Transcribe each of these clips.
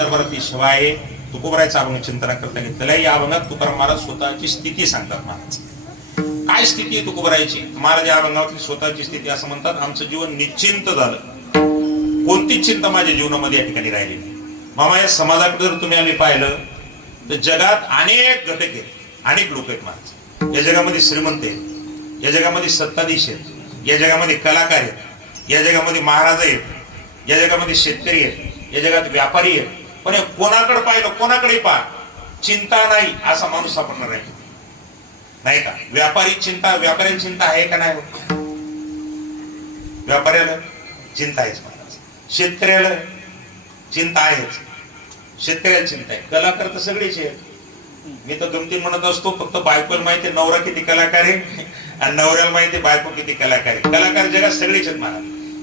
दरबारातली सेवा आहे. तुकोबरायचा अभंग चिंतन करता घेतलेला आहे. या अभंगात तुकाराम महाराज स्वतःची स्थिती सांगतात. महाराज काय स्थिती आहे तुकोबरायची? महाराज या अभंगातली स्वतःची स्थिती असं म्हणतात, आमचं जीवन निश्चिंत झालं, कोणतीच चिंता माझ्या जीवनामध्ये या ठिकाणी राहिली नाही. मामा या समाजाकडे जर तुम्ही आम्ही पाहिलं तर जगात अनेक घटक आहेत, अनेक लोक आहेत. महाराज या जगामध्ये श्रीमंत आहेत, या जगामध्ये सत्ताधीश आहेत, या जगामध्ये कलाकार आहेत, या जगामध्ये महाराज आहेत, या जगामध्ये शेतकरी आहेत, या जगात व्यापारी आहेत. पण कोणाकडे पाहिलं, कोणाकडे पहा, चिंता नाही असा माणूस सापडणार नाही. नाही का? व्यापाऱ्याला चिंता आहे का नाही? व्यापाऱ्याला चिंता आहेच महाराज, शेतकऱ्याला चिंता आहेच, शेतकऱ्याला चिंता आहे, कलाकार तर सगळेच आहेत. मी तर गमती म्हणत असतो, फक्त बायकोला माहिती आहे नवरा किती कलाकार आहे आणि नवऱ्याला माहिती आहे बायको किती कलाकार आहे. कलाकार जगात सगळेच आहेत महाराज.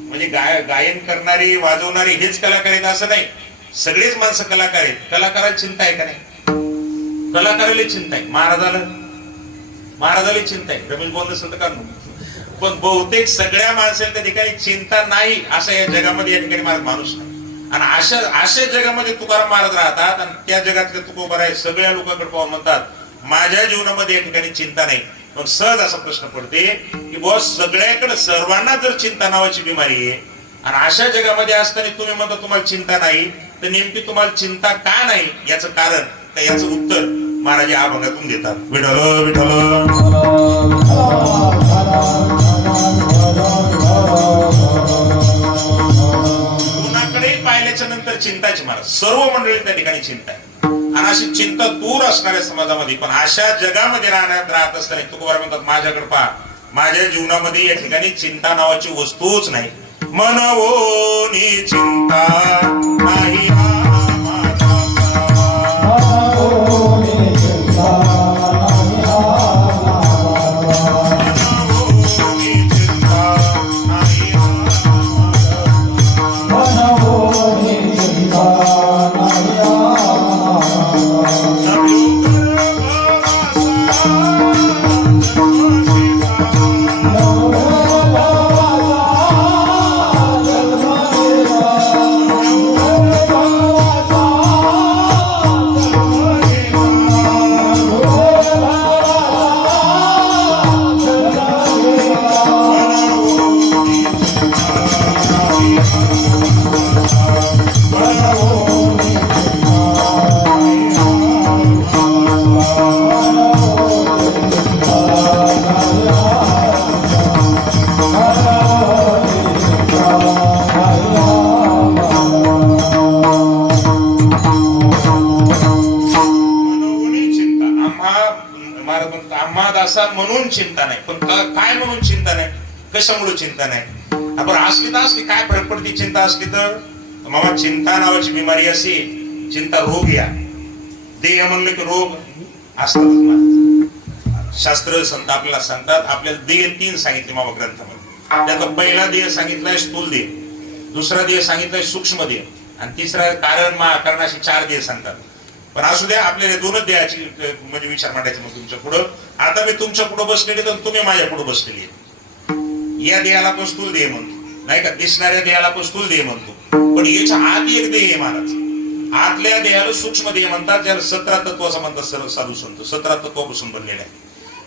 म्हणजे गायन करणारी, वाजवणारी हेच कलाकार आहेत असं नाही, सगळेच माणसं कलाकार आहेत. कलाकाराला चिंता आहे का नाही? कलाकाराला चिंता आहे, महाराजाला चिंता आहे. रमेश बोल नसेल तर का, पण बहुतेक सगळ्या माणसाला त्या ठिकाणी चिंता नाही असं या जगामध्ये या ठिकाणी माणूस नाही. आणि अशा जगामध्ये तुकाराम महाराज राहतात आणि त्या जगातले तुकोबराय सगळ्या लोकांकडे पाहून म्हणतात, माझ्या जीवनामध्ये या ठिकाणी चिंता नाही. पण सहज असा प्रश्न पडते की बॉस सगळ्याकडे सर्वांना जर चिंता नावाची बिमारी आहे आणि अशा जगामध्ये असताना तुम्ही म्हणता तुम्हाला चिंता नाही, तर नेमकी तुम्हाला चिंता का नाही याचं कारण, तर याचं उत्तर महाराज या अभंगातून देतात. विठ्ठल विठ्ठल कोणाकडेही पाहिल्याच्या नंतर चिंताची महाराज, सर्व मंडळी त्या ठिकाणी चिंता आहे. आणि अशी चिंता दूर असणाऱ्या समाजामध्ये, पण अशा जगामध्ये राहत असताना तुकोबार म्हणतात, माझ्याकडे पहा, माझ्या जीवनामध्ये या ठिकाणी चिंता नावाची वस्तूच नाही. मनवोनी चिंता नाही म्हणून चिंता नाही. पण काय म्हणून चिंता नाही, कशामुळे चिंता नाही? आपण असली काय फरक पडते चिंता असली तर? मामा चिंता नावाची बिमारी अशी, चिंता रोग या देह म्हणलं की रोग असतात. शास्त्र संत आपल्याला सांगतात, आपल्याला देह 3 सांगितले मामा ग्रंथामध्ये. त्यातला पहिला देह सांगितलाय स्थूल देह, दुसरा देह सांगितलाय सूक्ष्म देह आणि तिसरा कारण असे 4 देह सांगतात. पण असू द्या, आपल्याला 2च देहाची म्हणजे विचार मांडायचे. मग तुमच्या पुढं आता मी तुमच्या पुढे बसलेले तर तुम्ही माझ्या पुढे बसलेली आहे. या देहाला पण स्थूल देह म्हणतो, नाही का? दिसणाऱ्या देहाला पण स्थूल देह म्हणतो, पण याच्या आत एक देह आहे महाराज. आतल्या देहाला सूक्ष्म देह म्हणतात, ज्याला 17 तत्व असं म्हणतात. सर्व साधू संत 17 तत्वापासून बनलेले आहे.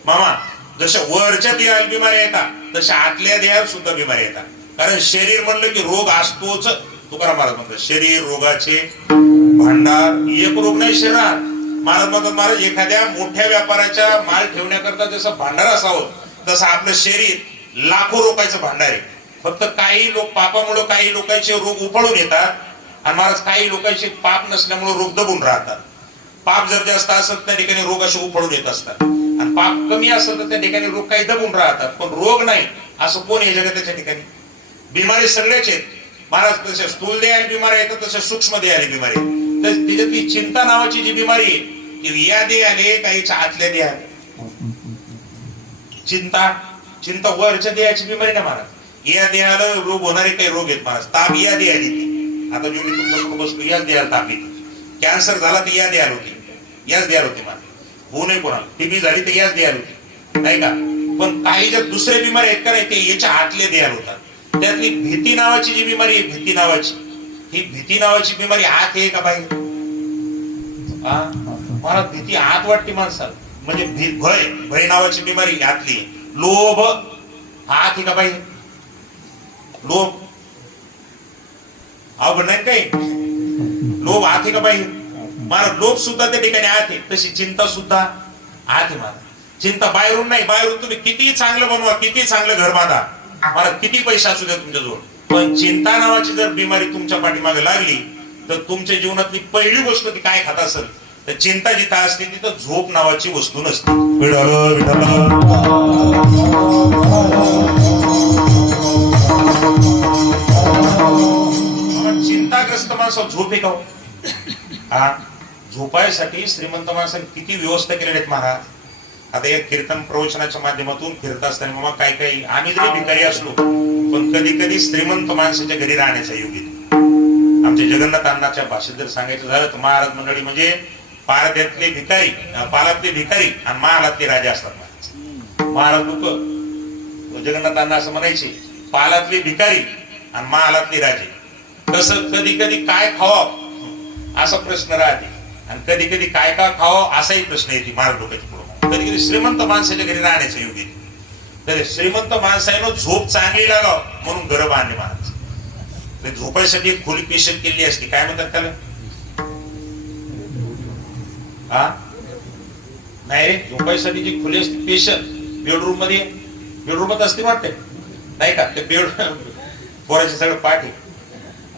मामा जशा वरच्या देहाला बिमाऱ्या येतात तशा आतल्या देहाला सुद्धा बिमाऱ्या येतात. कारण शरीर म्हणलं की रोग असतोच. तुकाराम महाराज म्हणतात, शरीर रोगाचे भांडार. एक रोग नाही शरीरात. महाराज म्हणतात, महाराज एखाद्या मोठ्या व्यापाराच्या माल ठेवण्याकरता जसं भांडार असावं तसं आपलं शरीर लाखो रोगाचं भांडार आहे. फक्त काही लोक पापामुळे काही लोकांचे रोग उफळून येतात आणि महाराज काही लोकांचे पाप नसल्यामुळे रोग दबून राहतात. पाप जर जास्त असत त्या ठिकाणी रोग असे उफळून येत असतात आणि पाप कमी असत तर त्या ठिकाणी रोग काही दबून राहतात. पण रोग नाही असं कोण हे जगाच्या ठिकाणी? बिमारी सगळ्याच आहेत महाराज. तशा स्थूल देहाली बिमारी येतात, तशा सूक्ष्म देहाली बिमारी आहे. तर तिच्यातली चिंता नावाची जी बिमारी आहे ती या देहाले काहीच्या आतल्या देहाले. चिंता वरच्या देहाची बिमारी ना महाराज. या देहाला रोग होणारे काही रोग आहेत महाराज. ताप या देहाली येते. आता जो मी तुमच्याकडे बसलो याच देहाला ताप येते. कॅन्सर झाला तर या देहाला होती, याच देहाला होती महाराज. होऊ नये कोणाला. टीबी झाली तर याच देहाला होती, नाही का? पण काही जर दुसरे बिमारी आहेत का नाही ते याच्या आतले देहाल होतात. त्यातली भीती नावाची जी बिमारी आहे, भीती नावाची, ही भीती नावाची बिमारी आत आहे का बाहेर? मला भीती आत वाटते माणसाला, म्हणजे भय, भय नावाची बिमारी आतली. लोभ आत आहे का बाहेर? लोभ अवघड नाही काही, लोभ आत आहे का बाहेर? मला लोभ सुद्धा त्या ठिकाणी आत आहे. तशी चिंता सुद्धा आत आहे. मला चिंता बाहेरून नाही, बाहेरून तुम्ही किती चांगलं बनवा, किती चांगलं घर बांधा, मला किती पैसा असू द्या तुमच्याजवळ, पण चिंता नावाची जर बिमारी तुमच्या पाठीमागे लागली तर तुमच्या जीवनातली पहिली गोष्ट ती काय खात असेल तर चिंता जिथं असते तिथं झोप नावाची वस्तू नसते. विठ्ठल विठ्ठल. चिंताग्रस्त माणसाला झोप आहे का? हा, झोपायसाठी श्रीमंत माणसाने किती व्यवस्था केलेल्या आहेत महाराज. आता या कीर्तन प्रवचनाच्या माध्यमातून फिरत असताना मग काही काही आम्ही जरी भिकारी असलो पण कधी कधी श्रीमंत माणसाच्या घरी राहण्याचा योग येतो. आमच्या जगन्नाथ अण्णाच्या भाषेत जर सांगायचं झालं तर महाराज मंडळी म्हणजे पारद्यातले भिकारी, पालातले भिकारी आणि महालातले राजे असतात. महाराज लोक जगन्नाथ अण्णा असं म्हणायचे, पालातले भिकारी आणि महालातले राजे. कसं कधी कधी काय खावावं असा प्रश्न राहते आणि कधी कधी काय का खावावं असाही प्रश्न येते महाराज लोकांच्या पुढे. कधी कधी श्रीमंत माणसाच्या घरी राहण्याचं योग येते. तर श्रीमंत माणसानं झोप चांगली लागाव म्हणून घर बांधले महाराज. झोपायसाठी एक खोली स्पेशल केली असते, काय म्हणतात त्याला? हा नाही रे, झोपायसाठी जी खोली असते स्पेशल बेडरूम मध्ये, बेडरूमात असते वाटते नाही का? ते बेडरूम पोराचे सगळं पाठ आहे,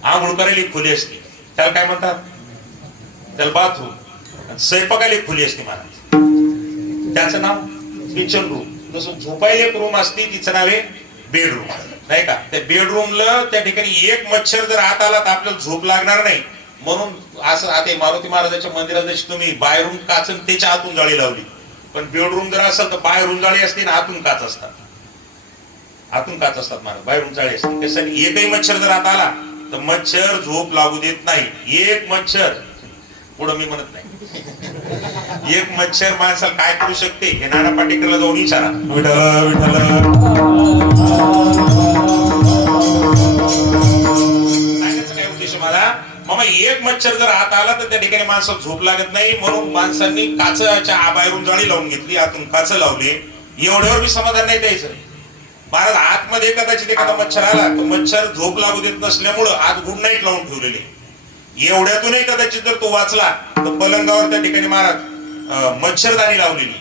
आंघोळ करायला एक खोली असते, त्याला काय म्हणतात? त्याला बाथरूम. स्वयंपाकाला एक खोली असते महाराज, त्याचं नाव किचन रूम. जसं झोपायला एक रूम असते तिचं नाव आहे बेडरूम, नाही का? त्या बेडरूमला त्या ठिकाणी एक मच्छर जर आत आला तर आपल्याला झोप लागणार नाही म्हणून असं. आता मारुती महाराजाच्या मंदिरात जशी तुम्ही बाहेरून काच त्याच्या आतून जाळी लावली, पण बेडरूम जर असेल तर बाहेरून जाळी असते ना आतून काच असतात. आतून काच असतात महाराज, बाहेरून जाळी असते. त्यासाठी एकही मच्छर जर आत आला तर मच्छर झोप लागू देत नाही. एक मच्छर, पुढं मी म्हणत नाही, एक मच्छर माणसाला काय करू शकते हे नाना पाटेकरला जाऊन विचारा. विठ्ठल विठ्ठल. सांगायचं काय उद्देश मला? मामा एक मच्छर जर आत आला तर त्या ठिकाणी माणसाला झोप लागत नाही म्हणून माणसांनी काचच्या बाहेरून जाळी लावून घेतली, आतून काच लावली. एवढ्यावर बी समाधान नाही द्यायचं महाराज. आतमध्ये कदाचित एखादा मच्छर आला तर मच्छर झोप लागू देत नसल्यामुळं आत गुड नाईट लावून ठेवलेले. एवढ्यातूनही कदाचित जर तो वाचला तर पलंगावर त्या ठिकाणी महाराज मच्छरदाणी लावलेली.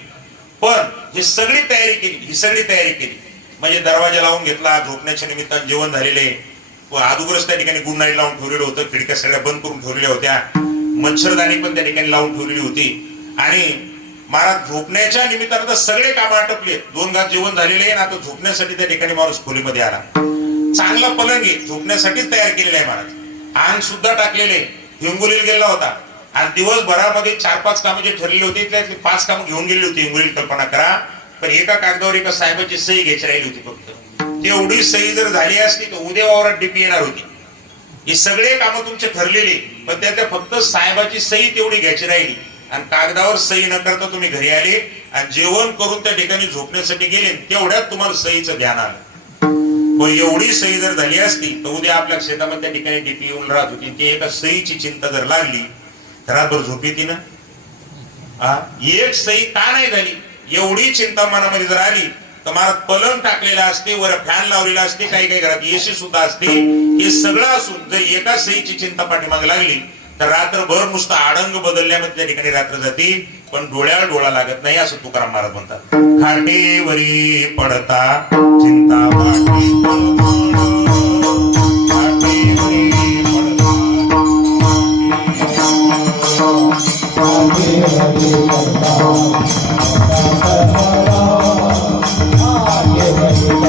पण ही सगळी तयारी केली म्हणजे दरवाजा लावून घेतला, झोपण्याच्या निमित्तानं जेवण झालेले, अगोदरच त्या ठिकाणी गुड नाईट लावून ठेवलेलं होतं, खिडक्या सगळ्या बंद करून ठेवलेल्या होत्या, मच्छरदाणी पण त्या ठिकाणी लावून ठेवलेली होती. आणि महाराज झोपण्याच्या निमित्तानं तर सगळे काम आटपले, 2 घास जेवण झालेले आहे. आता झोपण्यासाठी त्या ठिकाणी माणूस खोलीमध्ये आला. चांगला पलंग आहे, झोपण्यासाठीच तयार केलेला आहे महाराज. अंग सुद्धा टाकलेले, हिंगोलीला गेला होता आणि दिवसभरामध्ये 4-5 कामं जे ठरलेली होती त्यातली 5 कामं घेऊन गेली होती हिंगोली. कल्पना करा, पण एका कागदावर एका साहेबाची सही घ्यायची राहिली होती फक्त. तेवढी सही जर झाली असती तर उद्या वावरात डीपी येणार होती. ही सगळे कामं तुमचे ठरलेली, पण त्यात फक्त साहेबाची सही तेवढी घ्यायची राहिली आणि कागदावर सही न करता तुम्ही घरी आले आणि जेवण करून त्या ठिकाणी झोपण्यासाठी गेले. तेवढ्यात तुम्हाला सहीचं ध्यान आलं. पण एवढी सही जर झाली असती तर उद्या आपल्या शेतामध्ये त्या ठिकाणी डीपी येऊन राहत होती. ती एका सहीची चिंता जर लागली तर रातभर झोप येते ना? एक सही का नाही झाली एवढी चिंता मनामध्ये जर आली तर मला पलंग टाकलेला असते, वर फॅन लावलेला असते, काही काही घरात एसी सुद्धा असते, हे सगळं असून जर एका सहीची चिंता पाठीमागे लागली तर रात्रभर नुसतं आडंग बदलल्यामध्ये त्या ठिकाणी रात्र जाते, पण डोळ्याला डोळा लागत नाही असं तुकाराम महाराज म्हणतात. खाटेवरी पडता चिंता Thank you.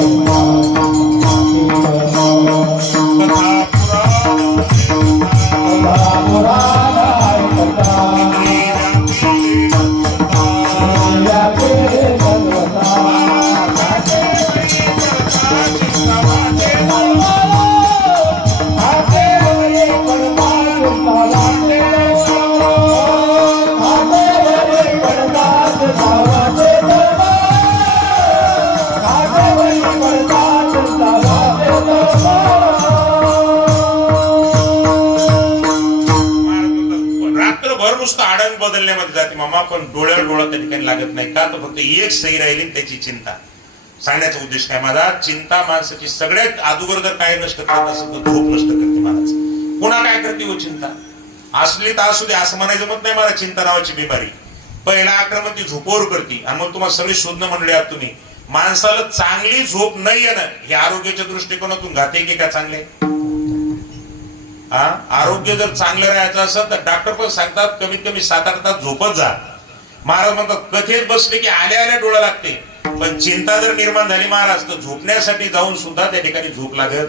वर्षभर नुसतं आडंग बदलण्यामध्ये जाते मामा, पण डोळ्यावर डोळा त्या ठिकाणी लागत नाही का? तर फक्त एक सही राहिली त्याची चिंता. सांगण्याचा उद्देश काय माझा, चिंता माणसाची सगळ्यात अगोदर जर काय नष्ट करत असेल तर झोप नष्ट करते महाराज. पुन्हा काय करते हो चिंता? असली तर असू दे असं म्हणायचं मत नाही मला, चिंता नावाची बिमारी पहिला आक्रमण ती झोपेवर करते. आणि मग तुम्हाला सगळी शोधणं मंडळी आहात तुम्ही, माणसाला चांगली झोप नाही येणं हे आरोग्याच्या दृष्टिकोनातून घाते की काय चांगले? आरोग्य जर चांगलं राहायचं असेल तर डॉक्टर पण सांगतात कमीत कमी 7-8 तास झोपत जा. महाराज म्हणतात कथेत बसले की आल्या आल्या डोळा लागते, पण चिंता जर निर्माण झाली महाराज तर झोपण्यासाठी जाऊन सुद्धा त्या ठिकाणी झोप लागत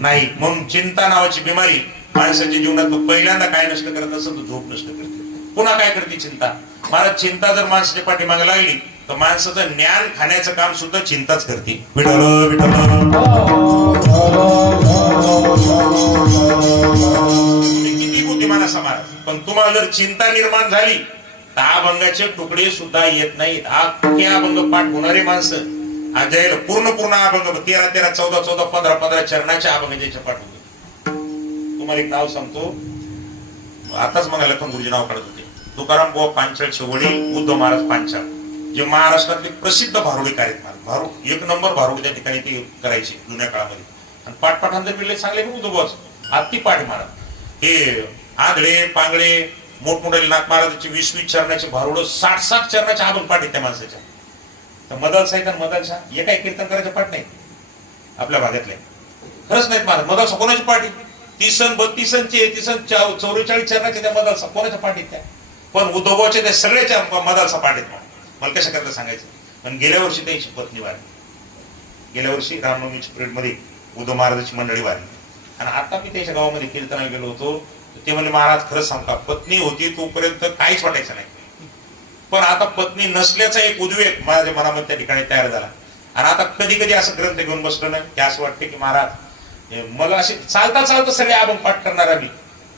नाही. म्हणून चिंता नावाची बिमारी माणसाच्या जीवनात पहिल्यांदा काय नष्ट करत असेल तर झोप नष्ट करते. पुन्हा काय करते चिंता महाराज? चिंता जर माणसाच्या पाठीमागे लागली तर माणसाचं ज्ञान खाण्याचं काम सुद्धा चिंताच करते. विठ्ठल विठ्ठल किती बुद्धिमान असा महाराज, पण तुम्हाला जर चिंता निर्माण झाली तर अभंगाचे तुकडे सुद्धा येत नाहीत. अख्खे अभंग पाठ होणारे माणसं आज जायला पूर्ण अभंग 13-13, 14-14, 15-15 चरणाचे अभंग ज्याच्या पाठ होते. तुम्हाला एक नाव सांगतो, आताच मग लखन गुरुजी नाव काढत होते. तुकाराम बुवा पांचाळचे वडील उद्धव महाराज पांचाळ, जे महाराष्ट्रातले प्रसिद्ध भारुडीकार आहेत महाराज. एक नंबर भारुड त्या ठिकाणी ते करायचे जुन्या काळामध्ये. आणि पाठांतर पिल्ले चांगले उद्धव बुवाच आत्ती पाठ महाराज. हे आंधळे पांगळे मोठमोठे नाथ महाराजांचे 20-20 चरणाचे भारुड, 60-60 चरणाचे अभंग पाठ आहेत त्या माणसाच्या. तर मदालसा आहे, मदालसा हे काही कीर्तन करायचे पाठ नाही आपल्या भागातले, खरंच नाहीत महाराज. मदालसा कोणाची पाठ आहे? 30-32-44 चरणाचे त्या मदालसा कोणाच्या पाठ आहेत त्या? पण उद्धवाचे त्या सगळ्याच्या मदालसा पाठ आहेत. मला कशा करता सांगायचं. पण गेल्या वर्षी त्यांची पत्नी वारली. गेल्या वर्षी रामनवमीच्या पिरियड मध्ये उद्धव महाराजांची मंडळी वारली. आणि आता मी त्याच्या गावामध्ये कीर्तनाला गेलो होतो, ते म्हणले महाराज खरंच सांगता, पत्नी होती तोपर्यंत काहीच वाटायचं नाही, पण आता पत्नी नसल्याचा एक उद्वेग माझ्या मनामध्ये त्या ठिकाणी तयार झाला. आणि आता कधी कधी असं ग्रंथ घेऊन बसलो ना की असं वाटतं की महाराज मला असे चालता चालता सगळे अभंग पाठ करणार आम्ही,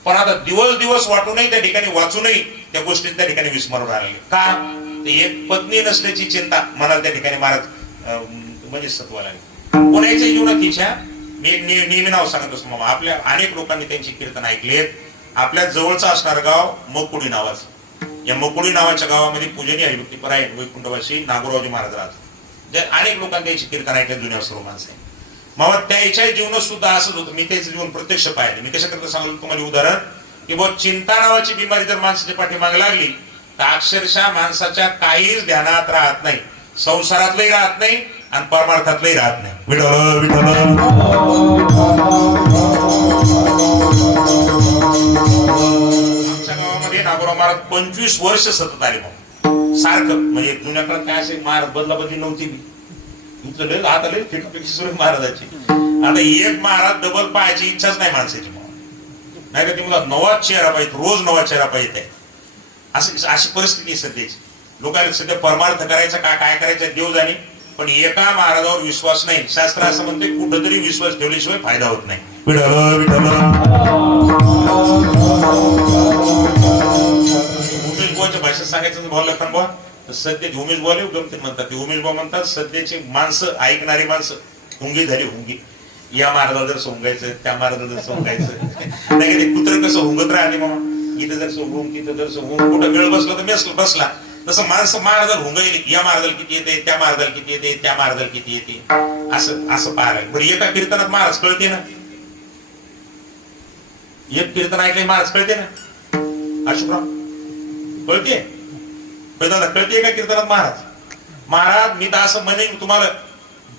पण आता दिवस वाटूनही त्या ठिकाणी वाचूनही त्या गोष्टी त्या ठिकाणी विस्मरून राहिले. का? ते एक पत्नी नसल्याची चिंता मनाला त्या ठिकाणी महाराज म्हणजे सत्व लागली. कोणाच्या जीवनात इच्छा मी नेहमी नाव सांगत असतो मामा, आपल्या अनेक लोकांनी त्यांची कीर्तन ऐकलेत. आपल्या जवळचं असणारं गाव मकुडी नावाचं, या मकुडी नावाच्या गावामध्ये पूजनीय हरिभक्तीपरायण वैकुंठवासी नागोरावजी महाराज राहतात. जे अनेक लोकांनी त्यांची कीर्तन ऐकले, जुन्या सर्व माणसं आहे मामा. त्याच्या जीवनात सुद्धा असंच होतं. मी त्याचं जीवन प्रत्यक्ष पाहिलं. मी कशा करता सांगलो तुम्हाला उदाहरण, की बुवा चिंता नावाची बिमारी जर माणसाच्या पाठीमागे लागली तर अक्षरशः माणसाच्या काहीच ध्यानात राहत नाही, संसारातलंही राहत नाही आणि परमार्थातलंही राहत नाही. विठ्ठल विठ्ठल आमच्या गावामध्ये नागोराव महाराज 25 वर्ष सतत आले मग सारखं. म्हणजे जुन्या काळात काय असे महाराज बदलाबदली नव्हती. आता लय फिकाफिकी सुरू महाराजाची. आता एक महाराज डबल पाहायची इच्छाच नाही माणसाची. नाही का, ती मला नवा चेहरा पाहिजे, रोज नवा चेहरा पाहिजे. अशी परिस्थिती सध्याची. लोकांना सध्या परमार्थ करायचा काय करायचं देव जाणे, पण एका महाराजावर विश्वास नाही. शास्त्र असं म्हणते कुठंतरी विश्वास ठेवल्याशिवाय फायदा होत नाही. उमेश बुवाच्या भाषेत सांगायचं भाऊ लखन बुवा, तर सध्याची उमेश बुवा गमतीत म्हणतात. ते उमेश बुवा म्हणतात सध्याची माणसं, ऐकणारी माणसं हुंगी झाली, हुंगी. या महाराजाला जर सोंगायचं, त्या महाराजाला जर सोंगायचं नाही का, ते कुत्र कसं हुंगत राहते मामा. इथं जर सोंगून तिथं जर सोंगून कुठं वेळ बसला तर बसला, तसं माणसं महाराजाला हुंगायली. या महाराजाला किती येते, त्या महाराजाला किती येते, त्या महाराजाला किती येते, असं पाहायला. बरं एका कीर्तनात महाराज कळते ना, एक कीर्तन ऐकले महाराज कळते ना, अशुभराव कळते, कळते का कीर्तनात महाराज मी तर असं म्हणेन तुम्हाला,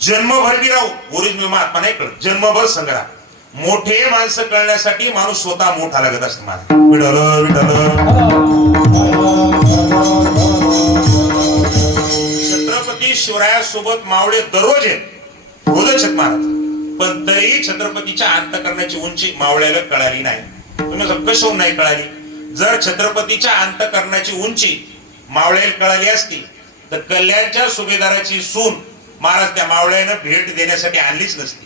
जन्मभर बी राहू ओरिजिनल महात्मा नाही कळत, जन्मभर संग्रह. मोठे माणसं कळण्यासाठी माणूस स्वतः मोठा लागत असतो महाराज. विठ्ठल विठ्ठल छत्रपती शिवरायासोबत मावळे दररोज रोजच आहेत महाराज, पण तरी छत्रपतीच्या अंतःकरणाची उंची मावळ्याला कळाली नाही. तुम्ही कसं नाही कळाली? जर छत्रपतीच्या अंतःकरणाची उंची मावळ्याला कळाली असती तर कल्याणच्या सुभेदाराची सून महाराज त्या मावळ्यानं भेट देण्यासाठी आणलीच नसती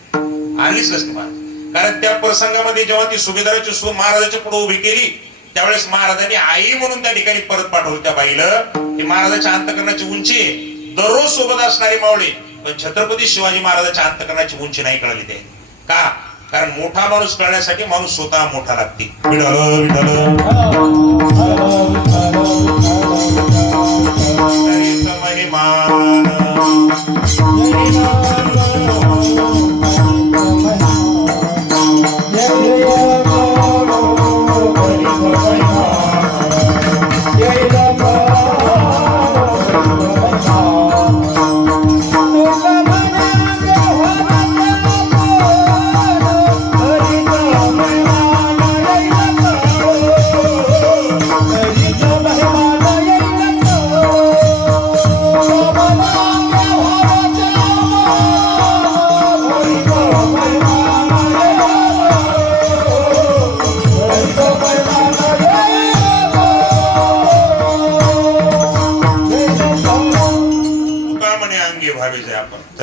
महाराज. कारण त्या प्रसंगामध्ये जेव्हा ती सुभेदाराची सून महाराजाच्या पुढे उभी केली त्यावेळेस महाराजांनी आई म्हणून त्या ठिकाणी परत पाठवलं त्या बाईला. ती महाराजाच्या अंतःकरणाची उंची दररोज सोबत असणारी मावळे, पण छत्रपती शिवाजी महाराजांच्या अंतःकरणाची उंची नाही कळली. ते का? कारण मोठा माणूस कळण्यासाठी माणूस स्वतः मोठा लागते. विठ्ठल विठ्ठल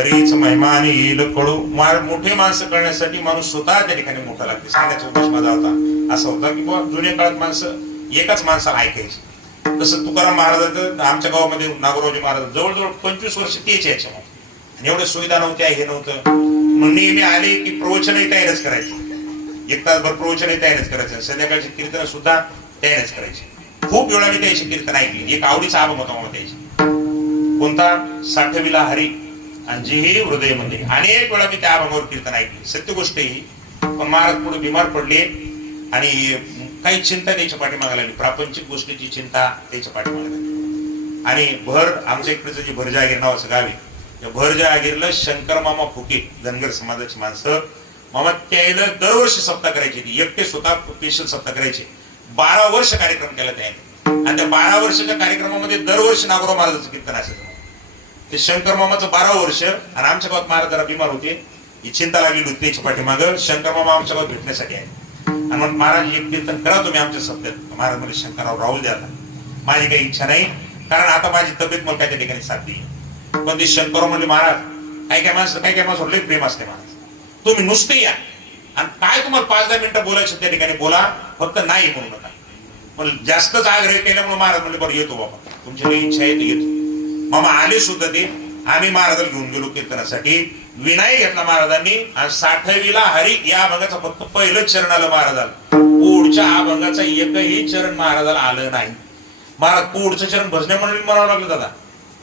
खरीच महिमान येईल कळू. मोठे माणसं करण्यासाठी माणूस स्वतः त्या ठिकाणी मोठा लागते. सांगण्याचा उद्देश माझा होता असा होता की बुवा जुन्या काळात माणसं एकाच माणसाला ऐकायची. तसं तुकाराम महाराजांचं आमच्या गावामध्ये नागोरावजी महाराज जवळजवळ 25 वर्ष तेच याच्यामध्ये. आणि एवढ्या सुविधा नव्हत्या, हे नव्हतं. मग नेहमी आले की प्रवचनही तयारच करायचं. 1 तासभर प्रवचनही तयारच करायचं. संध्याकाळची कीर्तन सुद्धा तयारच करायची. खूप वेळा मी त्याची कीर्तन ऐकली. एक आवडीचा अनुभव होता मला त्याची. कोणता? साठविला हरी आणि जेही हृदय मध्ये. अनेक वेळा मी त्या अभंगावर कीर्तन ऐकले. सत्य गोष्ट ही. पण महाराज पुढे बिमार पडले आणि काही चिंता त्याच्या पाठीमागे लागली. प्रापंचिक गोष्टीची चिंता त्याच्या पाठीमागे लागली. आणि भर आमच्या इकडचं जे भर जहागीर नावाचं गाव आहे, त्या भर जहागीरला शंकर मामा फुके धनगर समाजाची माणसं मामा त्याला दरवर्षी सप्ताह करायची. ती एकटे स्वतः स्पेशल सप्ताह करायचे. 12 वर्ष कार्यक्रम केला त्याने. आणि त्या 12 वर्षाच्या कार्यक्रमामध्ये दरवर्षी नागोराव महाराजांचं कीर्तन असायचं. ते शंकर मामाचं 12 वर्ष. आणि आमच्या गावात महाराज जरा बिमार होते. ही चिंता लागली होती त्याच्या पाठीमागं. शंकर मामा आमच्या गावात भेटण्यासाठी आहे. आणि मग महाराज एक कीर्तन करा तुम्ही आमच्या सप्त्यात. महाराज म्हणजे शंकरराव राहुल द्या, माझी काही इच्छा नाही, कारण आता माझी तब्येत मला त्या ठिकाणी साथ दिली. पण ते शंकरराव म्हणले महाराज काय काय माणसं लय प्रेम असते महाराज, तुम्ही नुसते या आणि काय तुम्हाला 5-10 मिनिटं बोलायचं त्या ठिकाणी बोला, फक्त नाही म्हणू नका. पण जास्तच आग्रह केल्यामुळे महाराज म्हणले बरं येतो बाबा, तुमची काही इच्छा आहे तर येतो. मामा आले सुद्धा ते. आम्ही महाराजाला घेऊन गेलो कीर्तनासाठी. विनाय घेतला महाराजांनी आणि साठविला हरी या अभंगाचं फक्त पहिलं चरण आलं महाराजाला. पुढच्या अभंगाचा एकही चरण महाराजाला आलं नाही. महाराज पुढचं चरण भजने मंडळी म्हणावं लागलं दादा.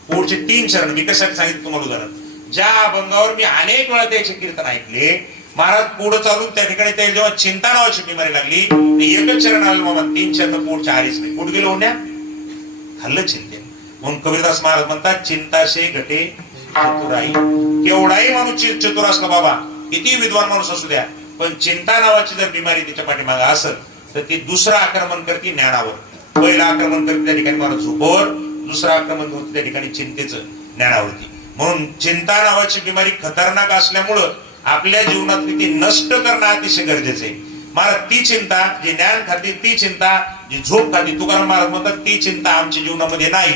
पुढचे 3 चरण मी कशासाठी सांगितलं तुम्हाला उदाहरण. ज्या अभंगावर मी अनेक वेळा त्याचे कीर्तन ऐकले, महाराज पुढे चालून त्या ठिकाणी ते जेव्हा चिंता नावाची बिमारी लागली, एकच चरण आलं मामा. 3 चरण पुढच्या आलीच नाही. कुठे गेलो होण्या हल्लं चिंते. म्हणून कबीरदास महाराज म्हणतात चिंताशे घटे चतुराई. केवढाही माणूस चतुर असला बाबा, किती विद्वान माणूस असू द्या, पण चिंता नावाची जर बिमारी त्याच्या पाठीमागे असेल तर ती दुसरं आक्रमण करते ज्ञानावर. पहिलं आक्रमण करते त्या ठिकाणी महाराज झोपेवर, दुसरं आक्रमण होते त्या ठिकाणी चिंतेचं ज्ञानावरती. म्हणून चिंता नावाची बिमारी खतरनाक असल्यामुळं आपल्या जीवनातली ती नष्ट करणं अतिशय गरजेचं आहे. महाराज ती चिंता जी ज्ञान खाते, ती चिंता जी झोप खाते, तुकाराम महाराज म्हणतात ती चिंता आमच्या जीवनामध्ये नाही.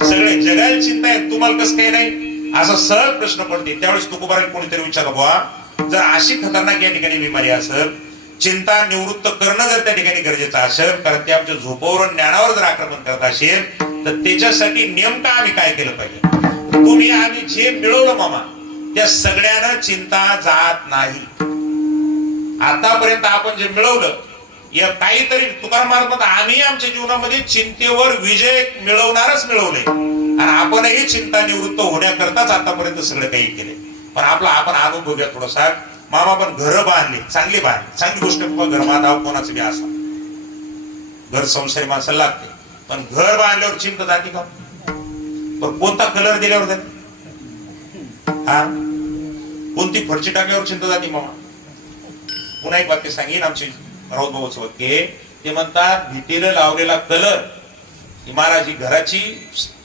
सगळे जगाला चिंता आहे, तुम्हाला कसं काही नाही असा सहज प्रश्न पडते. त्यावेळेस तुकोबाराला कोणीतरी विचारलं बुवा जर अशी खतरनाक या ठिकाणी बिमारी असेल, चिंता निवृत्त करणं जर त्या ठिकाणी गरजेचं असेल, कारण ते आमच्या झोपावर ज्ञानावर जर आक्रमण करत असेल तर त्याच्यासाठी नेमकं आम्ही काय केलं पाहिजे. तुम्ही आम्ही जे मिळवलं मामा त्या सगळ्यांना चिंता जात नाही. आतापर्यंत आपण जे मिळवलं या काहीतरी तुकाराम महाराज म्हणतात आम्ही आमच्या जीवनामध्ये चिंतेवर विजय मिळवणारच मिळवले आणि आपणही चिंता निवृत्त होण्याकरताच आतापर्यंत सगळं काही केले. पण आपण अनुभव घ्या थोडासा. मामा पण घर बांधले, चांगली बांधली, चांगली गोष्ट. घर बांधावं कोणाचं बी असा, घर संसारी माणसाला लागते. पण घर बांधल्यावर चिंता जाते का? पण कोणता कलर दिल्यावर जाते? हा कोणती फरची टाकल्यावर चिंता जाते मामा? पुन्हा एक वाक्य सांगेन आमचे राऊत भाऊचं वाक्य. ते म्हणतात भिंतीला लावलेला कलर ही महाराज ही घराची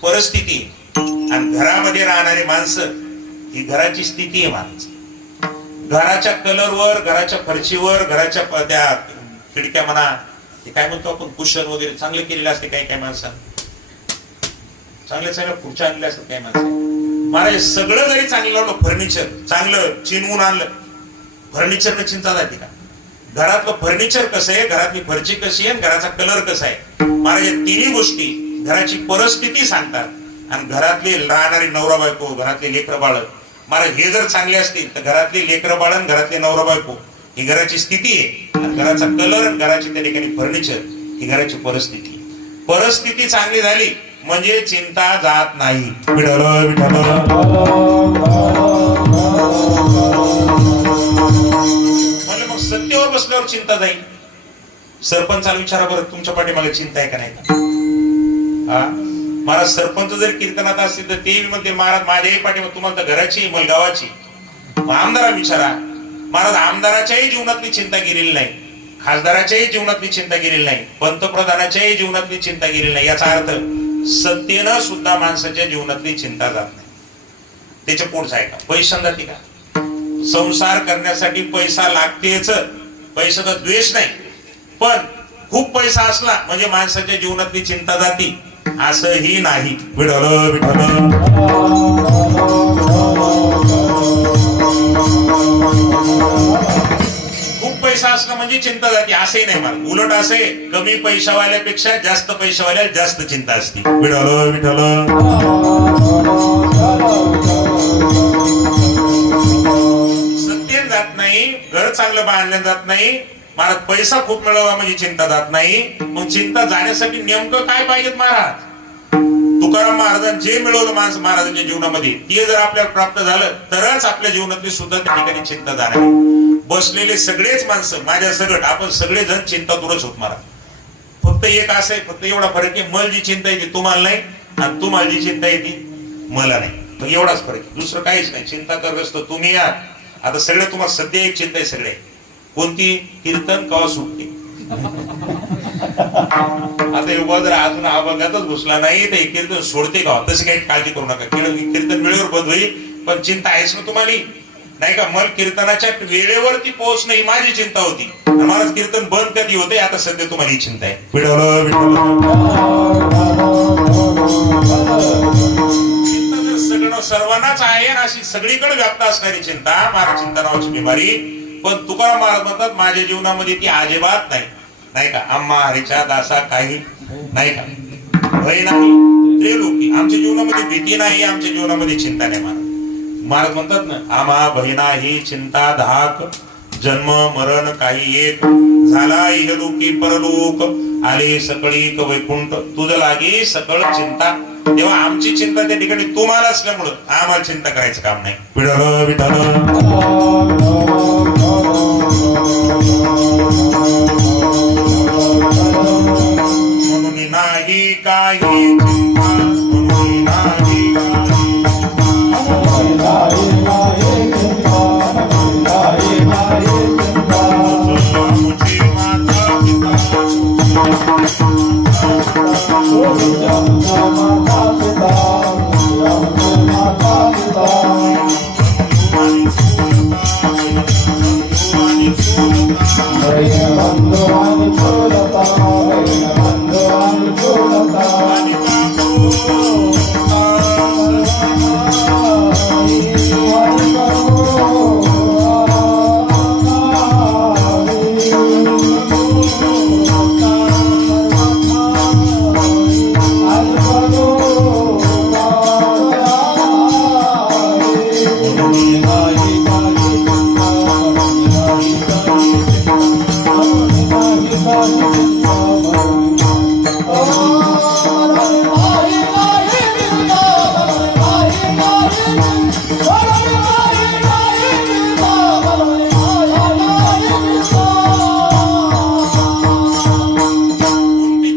परिस्थिती आणि घरामध्ये राहणारी माणसं ही घराची स्थिती आहे महाराज. घराच्या कलरवर, घराच्या फरशीवर, घराच्या त्या खिडक्या म्हणा, ते काय म्हणतो आपण कुशन वगैरे चांगले केलेले असते. काही काही माणसं चांगल्या खुर्च्या आणलेल्या असतात काही माणसं. महाराज सगळं जरी चांगलं लावलं, फर्निचर चांगलं चिनवून आणलं, फर्निचरनं चिंता जाते का? घरातलं फर्निचर कसं आहे, घरातली फरची कशी आहे, घराचा कलर कसा आहे, महाराज या तिन्ही गोष्टी घराची परिस्थिती सांगतात. आणि घरातले राहणारी नवरा बायको, घरातले लेकरं बाळ, महाराज हे जर चांगले असतील तर घरातले लेकरं बाळ, घरातले नवरा बायको ही घराची स्थिती आहे. आणि घराचा कलर, घराची त्या ठिकाणी फर्निचर ही घराची परिस्थिती. परिस्थिती चांगली झाली म्हणजे चिंता जात नाही. विठ्ठल विठ्ठल मग सत्तेवर बसल्यावर चिंता जाईल. सरपंचाला विचारा बरं तुमच्या पाठीमागे चिंता आहे का नाही का? महाराज सरपंच जर कीर्तनात असतील तर ते म्हणते महाराज माझ्याही पाठीमागे, तुम्हाला तर घराची मला गावाची. आमदारा विचारा, महाराज आमदाराच्याही जीवनातली चिंता गेलेली नाही, खासदाराच्याही जीवनातली चिंता गेलेली नाही, पंतप्रधानाच्याही जीवनातली चिंता गेलेली नाही. याचा अर्थ सत्तेनं सुद्धा माणसाच्या जीवनातली चिंता जात नाही. त्याच्या पुढचं आहे का? पैसा जाते का? संसार करण्यासाठी पैसा लागतेच, पैशाचा द्वेष नाही, पण खूप पैसा असला म्हणजे माणसाच्या जीवनातली चिंता जाती असंही नाही. विठ्ठल विठ्ठल खूप पैसा असणं म्हणजे चिंता जाते असंही नाही मला, उलट असे कमी पैशावाल्यापेक्षा जास्त पैशावाल्याला जास्त चिंता असते. विठ्ठल विठ्ठल. सत्तेन जात नाही, घर चांगलं बांधलं जात नाही, महाराज पैसा खूप मिळवा म्हणजे चिंता जात नाही. मग चिंता जाण्यासाठी नेमकं काय पाहिजेत महाराज? तुकाराम महाराजांनी जे मिळवलं माणसं महाराजांच्या जीवनामध्ये ते जर आपल्याला प्राप्त झालं तरच आपल्या जीवनातली सुद्धा त्या ठिकाणी चिंता जाणार. बसलेले सगळेच माणसं माझ्या सगळं आपण सगळेजण चिंता दूरच होत महाराज. फक्त एक असं आहे, फक्त एवढा फरक आहे, मला जी चिंता येते तुम्हाला नाही आणि तुम्हाला जी चिंता येते मला नाही. मग एवढाच फरक आहे, दुसरं काहीच नाही. चिंता करत तुम्ही या. आता सगळे तुम्हाला सध्या एक चिंता आहे सगळे, कोणती? कीर्तन कवा सुटते. आता युवा जर अजून अभंगातच घुसला नाही तर कीर्तन सोडते का? तशी काही काळजी करू नका, कीर्तन वेळेवर बंद होईल. पण चिंता आहेच ना तुम्हाला, नाही का? मला कीर्तनाच्या वेळेवरती पोहोचणं ही माझी चिंता होती. महाराज कीर्तन बंद कधी होते आता सध्या तुम्हाला ही चिंता आहे. चिंता जर सगळं सर्वांनाच आहे अशी सगळीकडे व्याप्त असणारी चिंता महाराज चिंता नावाची बिमारी. पण तुकाराम महाराज म्हणतात माझ्या जीवनामध्ये ती अजिबात नाही, नाही का? आम्हा हरीच्या दासा काही नाही का? भय नाही, त्रिलोकी. आमच्या जीवनामध्ये भीती नाही, आमच्या जीवनामध्ये चिंता नाही. महाराज म्हणतात ना, आम्हा भय नाही चिंता धाक, जन्म मरण काही एक, झाला इहलोकी परलोक, आले सकळीक वैकुंठ, तुझं लागी सकळ चिंता. तेव्हा आमची चिंता त्या ठिकाणी तुम्हाला असल्यामुळं आम्हाला चिंता करायचं काम नाही. विठ्ठल विठ्ठल. म्हणून नाही काही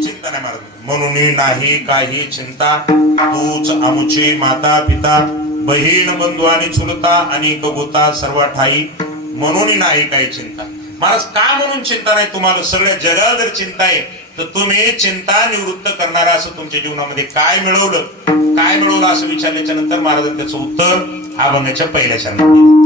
चिंता, म्हणून नाही नाही काही चिंता, तूच आमुची माता पिता, बहीण बंधू आणि चुलता आणि कबुता सर्व ठाई, म्हणून नाही काही चिंता. महाराज का म्हणून चिंता नाही तुम्हाला? सगळ्या जगाला जर चिंता आहे तर तुम्ही चिंता निवृत्त करणारा असं तुमच्या जीवनामध्ये काय मिळवलं, काय मिळवलं असं विचारल्याच्या नंतर महाराजांनी त्याचं उत्तर अभंगाच्या पहिल्या शब्दात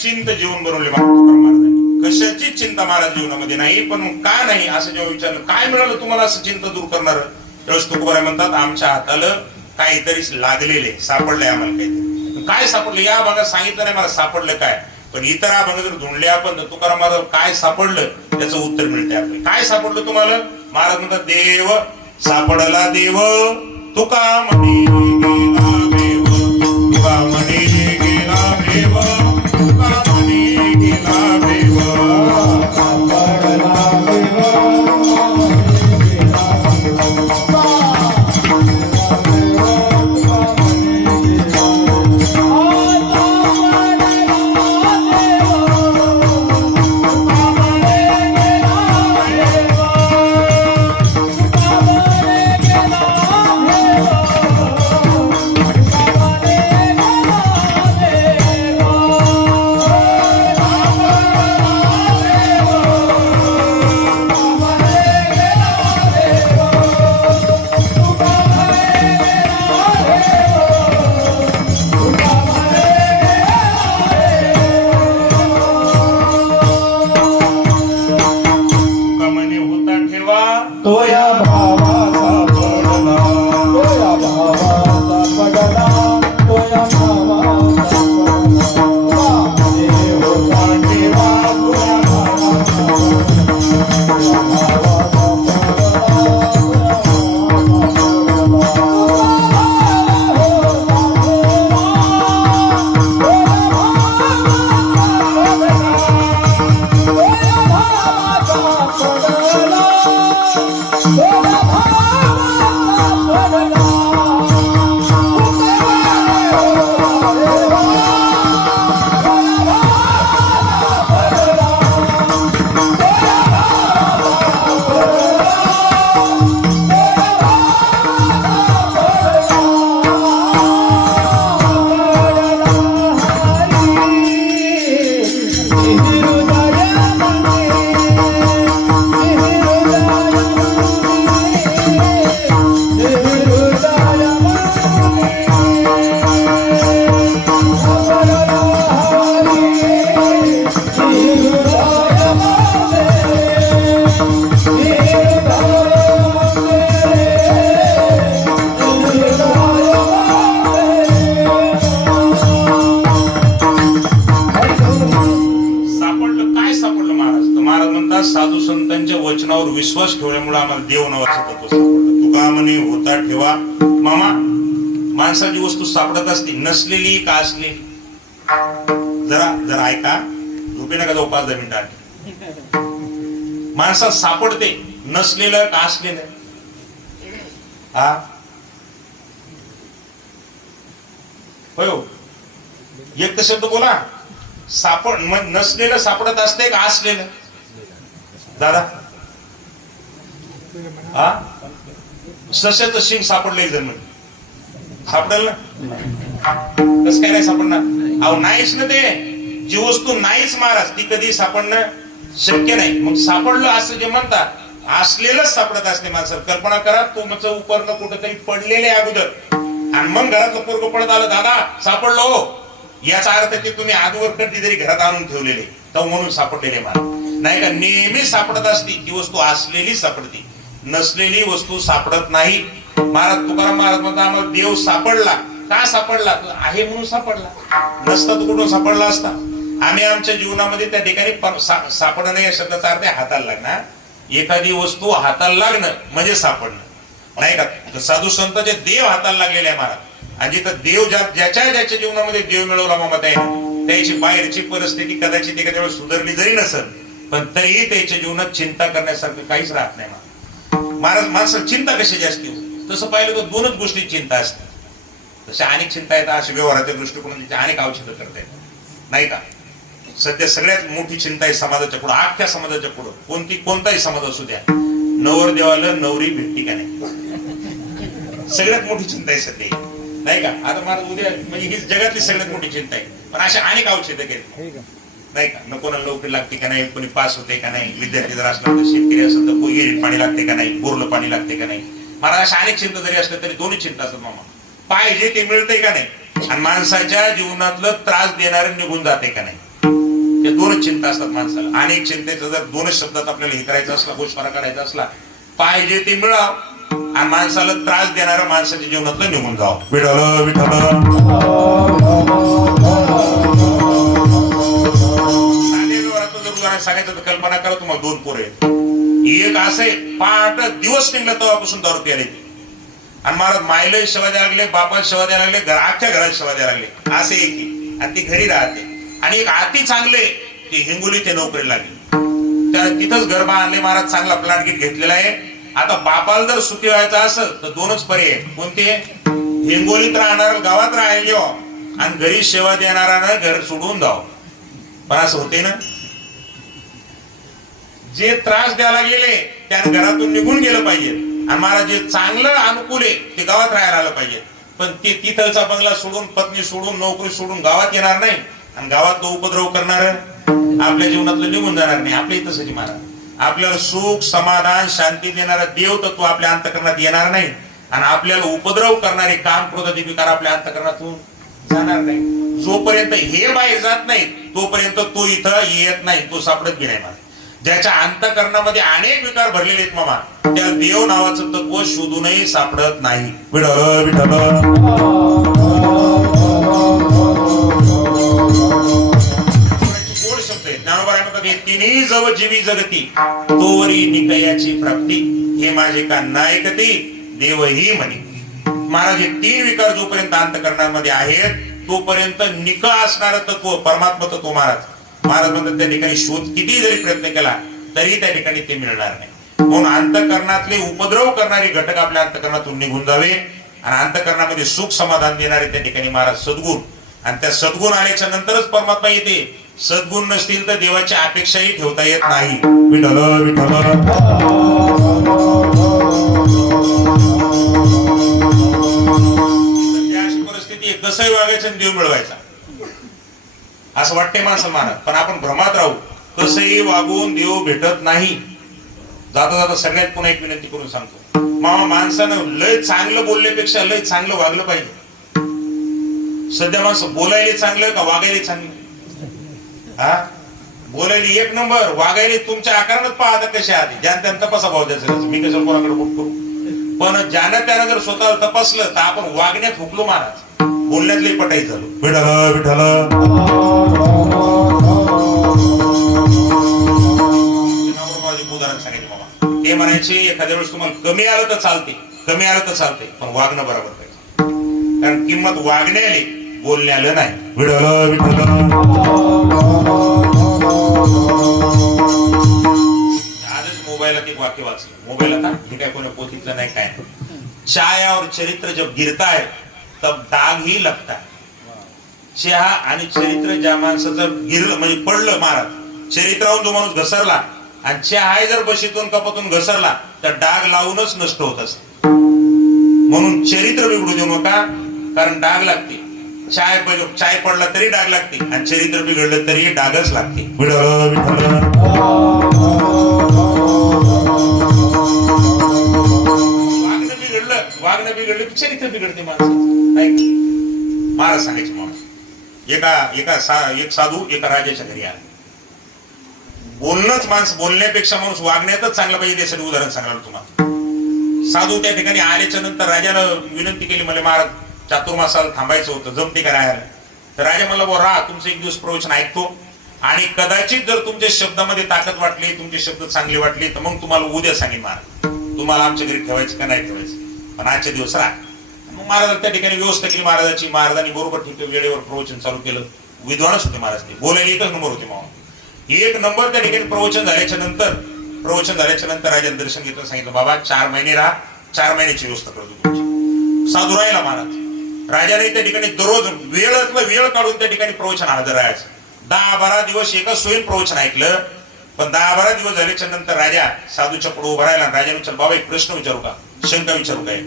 निश्चिंत जीवन बनवले महाराज. कशाची चिंता महाराज जीवनामध्ये नाही. पण का नाही असं जेव्हा विचारलं, काय मिळालं तुम्हाला असं चिंता दूर करणार, त्यावेळेस तुकोबाराय म्हणतात आमच्या हाताला काहीतरी लागलेले सापडले आम्हाला काहीतरी. काय सापडलं या भागात सांगितलं नाही मला सापडलं काय, पण इतर अभंग जर धुंडले आपण तर तुकाराम महाराज काय सापडलं त्याचं उत्तर मिळते आपल्याला. काय सापडलं तुम्हाला? महाराज म्हणतात देव सापडला देव तुका म्हणे गेला देव, तुका म्हणे गेला देव, तुका म्हणे गेला देव, सापडला साधू संतांच्या वचनावर विश्वास ठेवल्यामुळे आम्हाला देव नावाचं तत्व सापडलं. तुका म्हणे होता ठेवा मामा. माणसाची वस्तू सापडत असते नसलेली का असलेली. जरा जरा ऐका, झोपे नका जाऊ 5-10 मिनिटात. माणसात सापडते नसलेलं का असलेलं. हा हो एक तर शब्द बोला. नसलेलं सापडत असते का असलेलं. दादा हा सश्याचं शिंग सापडलं एक जण सापडेल ना. कसं काय नाही सापडणार. अहो नाहीच ना ते. जी वस्तू नाहीच महाराज ती कधी सापडणं शक्य नाही. मग सापडलं असं जे म्हणतात असलेलंच सापडत असते माणसं. कल्पना करा तुमचं उपकरण कुठेतरी पडलेले अगोदर आणि मग घरातलं पोरगं पडत आलं दादा सापडलो हो. याचा अर्थ ते तुम्ही आजवर कधीतरी घरात आणून ठेवलेले तर म्हणून सापडलेले महाराज नाही का. नेहमी सापडत असती ती वस्तू असलेली सापडती नसलेली वस्तू सापडत नाही. महाराज तुकाराम महाराज म्हणतात आम्हाला देव सापडला. का सापडला? आहे म्हणून सापडला. नसता तो कुठून सापडला असता. आम्ही आमच्या जीवनामध्ये त्या ठिकाणी सापडणं या शब्दाचा अर्थ हाताला लागणार. एखादी वस्तू हाताला लागणं म्हणजे सापडणं नाही का. साधू संतांचे देव हाताला लागलेले आहे महाराज. आणि जिथं देव ज्याच्या जीवनामध्ये देव मिळवला मामा त्याची बाहेरची परिस्थिती कदाचित एखाद्या वेळेस सुधारली जरी नसेल पण तरीही त्याच्या जीवनात चिंता करण्यासारखं काहीच राहत नाही. महाराज माणसाला चिंता कशाची असते तसं पाहिलं तर 2च गोष्टी चिंता असते. तशा अनेक चिंता येतात अशा व्यवहाराच्या दृष्टिकोनात अनेक औषधं करता येतात नाही का. सध्या सगळ्यात मोठी चिंता आहे समाजाच्या पुढे. अख्ख्या समाजाच्या पुढे कोणताही समाज असू द्या नवरदेवाला नवरी भेटती का नाही सगळ्यात मोठी चिंता आहे सध्या नाही का. आता महाराज उद्या म्हणजे ही जगातली सगळ्यात मोठी चिंता आहे. पण अशा अनेक औषधं घेत नाही का. कोणाला नोकरी लागते का नाही, कोणी पास होते का नाही, विद्यार्थी जर असला तर शेतकरी असेल तर विहिरीत पाणी लागते का नाही, बोरलं पाणी लागते का नाही. मला अशा अनेक चिंता जरी असल्या तरी दोन्ही चिंता असतात मामा. पाहिजे ते मिळतंय का नाही आणि माणसाच्या जीवनातलं त्रास देणारे निघून जाते का नाही. त्या 2च चिंता असतात माणसाला. अनेक चिंतेचं जर 2च शब्दात आपल्याला हे करायचं असला गोष्वारा करायचा असला पाहिजे ते मिळाव आणि माणसाला त्रास देणाऱ्या माणसाच्या जीवनातलं निघून जावं. विठ्ठल विठ्ठल. साध्या व्यवहारातलं जर उदाहरण सांगायचं तर कल्पना करा, तुम्हाला 2 पोरं आहेत. एक असे पहाट दिवस निघला तेव्हापासून दारू प्यायला येते आणि मला मायला सेवा द्यायला लागले, बापाला सेवा द्यायला लागले, अख्ख्या घरात सेवा द्यायला लागले. असे एक आणि ती घरी राहते. आणि एक अति चांगले ते हिंगोली ते नोकरी लागली, त्या तिथंच गरबा आणले महाराज, चांगला प्लॅन घेतलेला आहे. आता बापाला जर सुखी व्हायचं असेल तर 2च पर्याय. कोणते? हिंगोलीत राहणार, गावात राहिले आणि घरी सेवा देणारा घर सोडून जावं. पण असं होते ना, जे त्रास द्यायला गेले त्याने घरातून निघून गेलं पाहिजे आणि महाराज जे चांगलं अनुकूल आहे ते गावात राहायला आलं पाहिजे. पण ते तिथलचा बंगला सोडून, पत्नी सोडून, नोकरी सोडून गावात येणार नाही आणि गावात तो उपद्रव करणार आपल्या जीवनातलं निघून जाणार नाही. आपल्या इथंसाठी महाराज आपल्याला सुख समाधान शांती देणारा देव तत्व आपल्या अंतःकरणात येणार नाही आणि आपल्याला उपद्रव करणारे काम क्रोधादी विकार आपल्या अंतःकरणातून जाणार नाही. जोपर्यंत हे बाहेर जात नाही तोपर्यंत तो इथं येत नाही, तो सापडत बी नाही. मला ज्याच्या अंतःकरणामध्ये अनेक विकार भरलेले आहेत मामा, त्या देव नावाचं तत्व शोधूनही सापडत नाही. विठ्ठल विठ्ठल. ज्ञानोबा म्हणतात, तिन्ही जव जीवी जगती तोवरी निकयाची प्राप्ती, हे माझे का नायकती देवही म्हणे. महाराज 3 विकार जोपर्यंत अंतःकरणामध्ये आहेत तोपर्यंत निक असणारं तत्व परमात्मा तत्व महाराज म्हणतात त्या ठिकाणी शोध किती जरी प्रयत्न केला तरी त्या ठिकाणी ते मिळणार नाही. म्हणून अंतःकरणातले उपद्रव करणारे घटक आपल्या अंतःकरणातून निघून जावे आणि अंतःकरणामध्ये सुख समाधान देणारे त्या ठिकाणी महाराज सद्गुण, आणि त्या सद्गुण आल्याच्या नंतरच परमात्मा येते. सद्गुण नसतील तर देवाची अपेक्षाही ठेवता येत नाही. विठ्ठल विठ्ठल. अशी परिस्थिती कसंही वागायचं आणि देव मिळवायचा असं वाटते माणसं महाराज. पण आपण भ्रमात राहू, कसंही वागून देव भेटत नाही. जाता जाता सगळ्यात पुन्हा एक विनंती करून सांगतो, मामा माणसानं लय चांगलं बोलण्यापेक्षा लय चांगलं वागलं पाहिजे. सध्या माणसं बोलायला चांगलं का वागायला चांगलं? हा, बोलायला 1 नंबर, वागायला तुमच्या आकारानच पाहता कशा आधी. ज्यानं त्यानं तपासा भाव द्यायचं, मी कसं कोणाकडे बोट करू. पण ज्यानं त्यानं जर स्वतःला तपासलं तर आपण वागण्यात हुकलो महाराज, बोलण्यातले पटाई झालो. विठ्ठल विठ्ठल. उदाहरण सांगितलं बाबा, ते म्हणायचे एखाद्या वेळेस तुम्हाला कमी आलं तर चालते, कमी आलं तर चालते, पण वागणं बरोबर पाहिजे. कारण किंमत वागण्याले बोलण्याला नाही. विठ्ठल विठ्ठल. आजच मोबाईलात एक वाक्य वाचलं, मोबाईल आता हे काय कोणा पोथीतलं नाही काय. छाया और चरित्र जब गिरता है तब डाग ही लगता है. चहा आणि चरित्र ज्या माणसाचं गिरलं म्हणजे पडलं महाराज, चरित्रावरून जो माणूस घसरला आणि चहा जर बशीतून कपातून घसरला तर डाग लावूनच नष्ट होत असत. म्हणून चरित्र बिघडू देऊ नका, कारण डाग लागते. चाय पडला तरी डाग लागते आणि चरित्र बिघडलं तरी डागच लागते. विठ्ठल विठ्ठल. वागणं बिघडलं की चरित्र बिघडते माणसाचं, नाही. महाराज सांगायचे माणूस एक साधू एका राजाच्या घरी आला. बोलणंच माणूस बोलण्यापेक्षा माणूस वागण्यातच चांगला पाहिजे यासाठी उदाहरण सांगायला तुम्हाला. साधू त्या ठिकाणी आल्याच्या नंतर राजाला विनंती केली, मला महाराज चातुर्मासाला थांबायचं होतं, जमते का राहायला? तर राजा म्हणला, राहा, तुमचं 1 दिवस प्रवचन ऐकतो आणि कदाचित जर तुमच्या शब्दामध्ये ताकद वाटली, तुमचे शब्द चांगले वाटले तर मग तुम्हाला उद्या सांगेन महाराज तुम्हाला आमच्या घरी ठेवायचं का नाही ठेवायचं, पण आजच्या दिवस राहा. मग महाराज त्या ठिकाणी व्यवस्था केली महाराजाची. महाराजांनी बरोबर ठीक वेळेवर प्रवचन चालू केलं. विद्वानच होते महाराज, ते बोलायला 1च नंबर होते मामा. 1 नंबर त्या ठिकाणी प्रवचन झाल्याच्या नंतर राजाने दर्शन घेतलं, सांगितलं बाबा 4 महिने राहा, 4 महिन्याची व्यवस्था करतो तुमची. साधू राहिला महाराज. राजाने त्या ठिकाणी दररोज वेळ काढून त्या ठिकाणी प्रवचन हजर राहायचं. 10-12 दिवस एकाच सोयीन प्रवचन ऐकलं. पण 10-12 दिवस झाल्याच्या नंतर राजा साधूच्या पुढे उभा राहिला. राजाने विचार, बाबा एक प्रश्न विचारू का, शंका विचारू काय?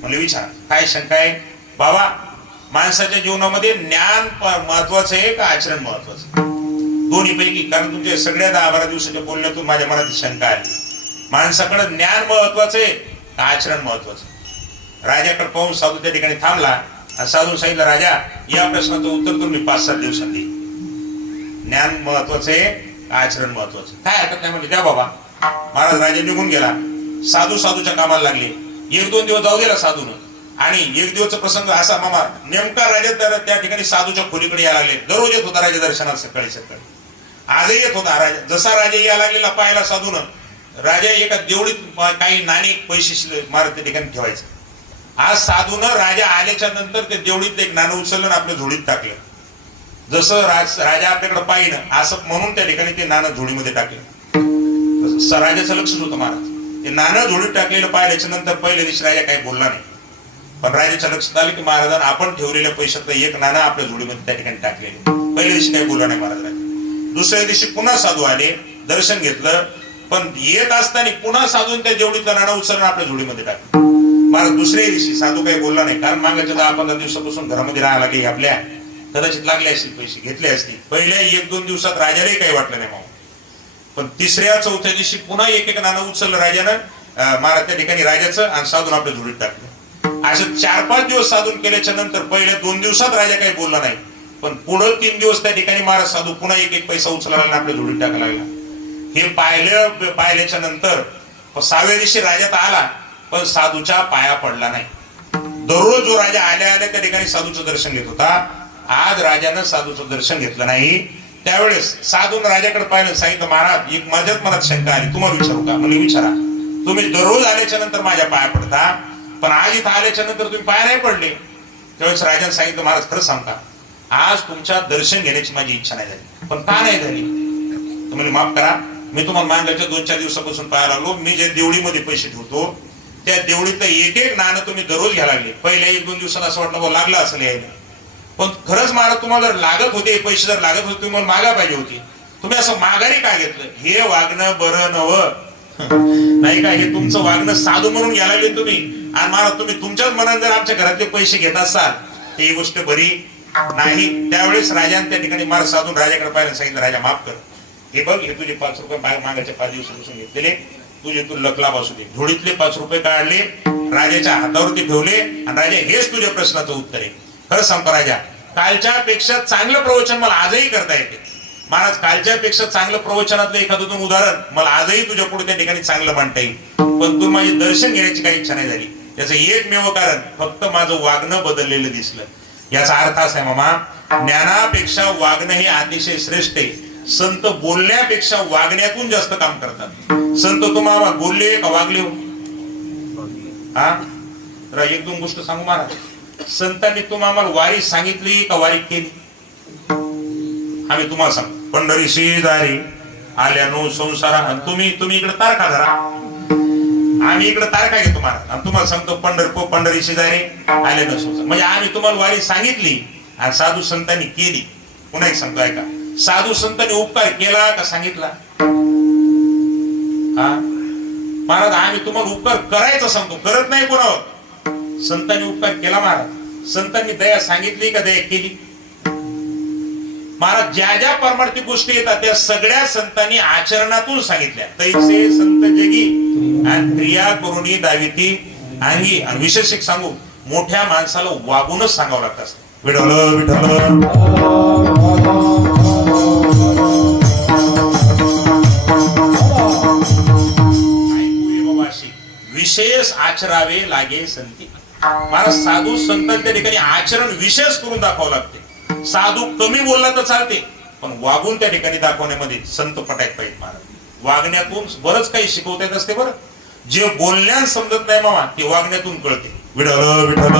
म्हणजे विचार, काय शंका आहे? बाबा माणसाच्या जीवनामध्ये ज्ञान महत्वाचं आहे का आचरण महत्वाचं? दोन्ही पैकी. कारण तुमच्या सगळ्या 10-12 दिवसाच्या बोलण्यातून माझ्या मनात शंका आली, माणसाकडे ज्ञान महत्वाचं आहे का आचरण महत्वाचं? राजाकडे पाहून साधू त्या ठिकाणी थांबला आणि साधून सांगितलं, राजा या प्रश्नाचं उत्तर तुम्ही 5-7 दिवसांनी देईल. ज्ञान महत्वाचं आहे का आचरण महत्वाचं? काय हरकत नाही म्हणजे द्या बाबा. महाराज राजा निघून गेला. साधूच्या कामाला लागले. एक दोन दिवस जाऊ दिला साधून, आणि एक दिवसचा प्रसंग असा, मामा नेमका राजा त्या ठिकाणी साधूच्या खोलीकडे यायला लागले. दररोज येत होता राजा दर्शनाला सकाळी सकाळी, आजही येत होता राजा. जसा राजा यायला लागलेला पाहायला साधून, राजा एका देवडीत काही नाणी पैसे मारत त्या ठिकाणी ठेवायचं. आज साधून राजा आल्याच्या नंतर ते देवडीत एक नाणं उचललं आणि आपल्या झोळीत टाकलं. जसं राजा आपल्याकडे पाहिलं असं म्हणून त्या ठिकाणी ते नाणं झोळीमध्ये टाकलं. राजाचं लक्षच होतं महाराज. ते नाणं झोळीत टाकलेलं पाहिल्याच्या नंतर पहिल्या दिवशी राजा काही बोलला नाही, पण राजाच्या लक्षात आलं की महाराजांना आपण ठेवलेल्या पैशातलं एक नाणं आपल्या झोळीमध्ये त्या ठिकाणी टाकलेलं. पहिल्या दिवशी काही बोलला नाही महाराज. दुसऱ्या दिवशी पुन्हा साधू आले, दर्शन घेतलं, पण येत असताना पुन्हा साधून त्या देवडीतलं नाणं उचलून आपल्या झोळीमध्ये टाकलं. महाराज दुसऱ्या दिवशी साधू काही बोलला नाही, कारण मागाच्या 10-15 दिवसापासून घरामध्ये राहायला लागले आपल्या, कदाचित लागले असतील पैसे, घेतले असतील. पहिल्या 1-2 दिवसात राजालाही काही वाटलं नाही मामा, पण तिसऱ्या चौथ्या दिवशी पुन्हा एक नाणं उचललं राजानं, महाराज त्या ठिकाणी राजाचं, आणि साधून आपल्या झोळीत टाकलं. असं 4-5 दिवस साधून केल्याच्या नंतर पहिल्या 2 दिवसात राजा काही बोलला नाही, पण पुढे 3 दिवस त्या ठिकाणी महाराज साधू पुन्हा एक पैसा उचलायला आणि आपल्या झोळीत टाकायला लागला. हे पाहिल्याच्या नंतर 6व्या दिवशी राजा तर आला, पण साधूच्या पाया पडला नाही. दररोज जो राजा आल्या आल्या त्या ठिकाणी साधूचं दर्शन घेत होता, आज राजानं साधूचं दर्शन घेतलं नाही. त्यावेळेस साधून राजाकडे पाहिलं, सांगितलं महाराज एक माझ्याच मनात शंका आली, तुम्हाला विचारू का? म्हणजे विचारा. तुम्ही दररोज आल्याच्या नंतर माझ्या पाया पडता, पण आज इथं आल्याच्या नंतर तुम्ही पाया नाही पडले. त्यावेळेस राजाने सांगितलं, महाराज खरं सांगता, आज तुमच्या दर्शन घेण्याची माझी इच्छा नाही झाली. पण का नाही झाली? तुम्हाला माफ करा, मी तुम्हाला मांगायच्या 2-4 दिवसापासून पाया लागलो. मी जे देवडीमध्ये पैसे ठेवतो त्या देवडीतलं एक नाणं तुम्ही दररोज घ्यायला लागले. पहिल्या 1-2 दिवसात असं वाटलं लागलं असं यायला, पण खरंच महाराज तुम्हाला जर लागत होते पैसे, जर लागत होते तुम्ही मागा पाहिजे होती, तुम्ही असं माघारी का घेतलं? हे वागणं बरं नवं नाही का? हे तुमचं वागणं साधू म्हणून घ्यायला लागले तुम्ही. आणि महाराज तुम्ही तुमच्याच मनात जर आमच्या घरातले पैसे घेत असाल तर ही गोष्ट बरी नाही. त्यावेळेस राजाने त्या ठिकाणी महाराज साधून राजाकडे पाहिलं, सांगितलं राजा माफ कर, हे बघ हे तुझे 5 रुपये मागायच्या 5 दिवसापासून घेतलेले, तुझे तू लकलाभ असू दे. झोळीतले 5 रुपये काढले, राजाच्या हातावरती ठेवले, आणि राजा हेच तुझ्या प्रश्नाचं उत्तर आहे. खरं सांगतो राजा, कालच्या पेक्षा चांगलं प्रवचन मला आजही करता येते. महाराज कालच्या पेक्षा चांगलं प्रवचनातलं एखादं उदाहरण मला आजही तुझ्या पुढे त्या ठिकाणी चांगलं मांडता येईल, पण तू माझे दर्शन घेण्याची काही इच्छा नाही झाली. त्याचं एकमेव कारण फक्त माझं वागणं बदललेलं दिसलं. याचा अर्थ असा आहे मामा, ज्ञानापेक्षा वागणं हे अतिशय श्रेष्ठ आहे. संत बोलण्यापेक्षा वागण्यातून जास्त काम करतात. संत तुम्हाला बोलले का वागले हो? हा, तर 1-2 गोष्ट सांगू महाराज. संतांनी तुम्हाला वारी सांगितली का वारी केली? आम्ही तुम्हाला सांगतो, पंढरीशी दारी आल्यानो संसारा. तुम्ही इकडे तारखा धरा, आम्ही इकडे तारखा घेतो महाराज, आणि तुम्हाला सांगतो पंढरीशी दारी आल्यानो संसार. म्हणजे आम्ही तुम्हाला वारी सांगितली आणि साधू संतांनी केली. पुन्हा एक सांगतो ऐका, साधू संतांनी उपकार केला का सांगितला? हा महाराज, आम्ही तुम्हाला उपकार करायचं सांगतो, करत नाही कोणावर. संतांनी उपकार केला महाराज. संतांनी दया सांगितली का दया केली? महाराज ज्या ज्या परमार्थिक गोष्टी येतात त्या सगळ्या संतांनी आचरणातून सांगितल्या. तैसे संत जगी आणि क्रिया करुणी दाविती अंगी. आणि विशेष एक सांगू, मोठ्या माणसाला वागूनच सांगावं लागतं. विठ्ठल विठ्ठल विशेष आचरावे लागे संती. महाराज साधू संतांच्या ठिकाणी आचरण विशेष करून दाखवावं लागते. साधू कमी बोलला तर चालते, पण वागून त्या ठिकाणी दाखवण्यामध्ये संत पटायत पाहिजे. महाराज वागण्यातून बरंच काही शिकवता येत असते. बरं, जे बोलण्यात समजत नाही मामा ते वागण्यातून कळते. विठ्ठल विठ्ठल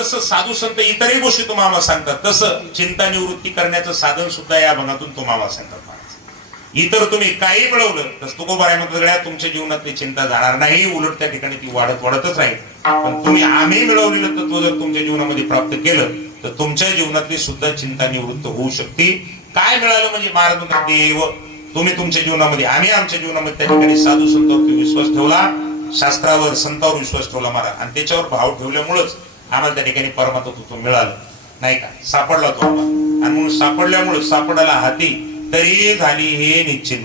जसं साधू संत इतरही गोष्टी तुम्हाला सांगतात, तसं चिंता निवृत्ती करण्याचं साधन सुद्धा या भागातून तुम्हाला सांगतात. इतर तुम्ही काही मिळवलं तर तुकोबारामध्ये तुमच्या जीवनातली चिंता जाणार नाही, उलट त्या ठिकाणी ती वाढतच राहील. पण तुम्ही आम्ही मिळवलेलं तत्व जर तुमच्या जीवनामध्ये प्राप्त केलं तर तुमच्या जीवनातली सुद्धा चिंता निवृत्त होऊ शकते. काय मिळालं म्हणजे महाराज देव, तुम्ही तुमच्या जीवनामध्ये, आम्ही आमच्या जीवनामध्ये त्या ठिकाणी साधू संतांवरती विश्वास ठेवला, शास्त्रावर संतांवर विश्वास ठेवला महाराज, आणि त्याच्यावर भाव ठेवल्यामुळेच आम्हाला त्या ठिकाणी परमात्मत्व मिळालं नाही का, सापडला तो आम्हाला. आणि म्हणून सापडल्यामुळे सापडायला हाती तरी झाली हे निश्चिंत.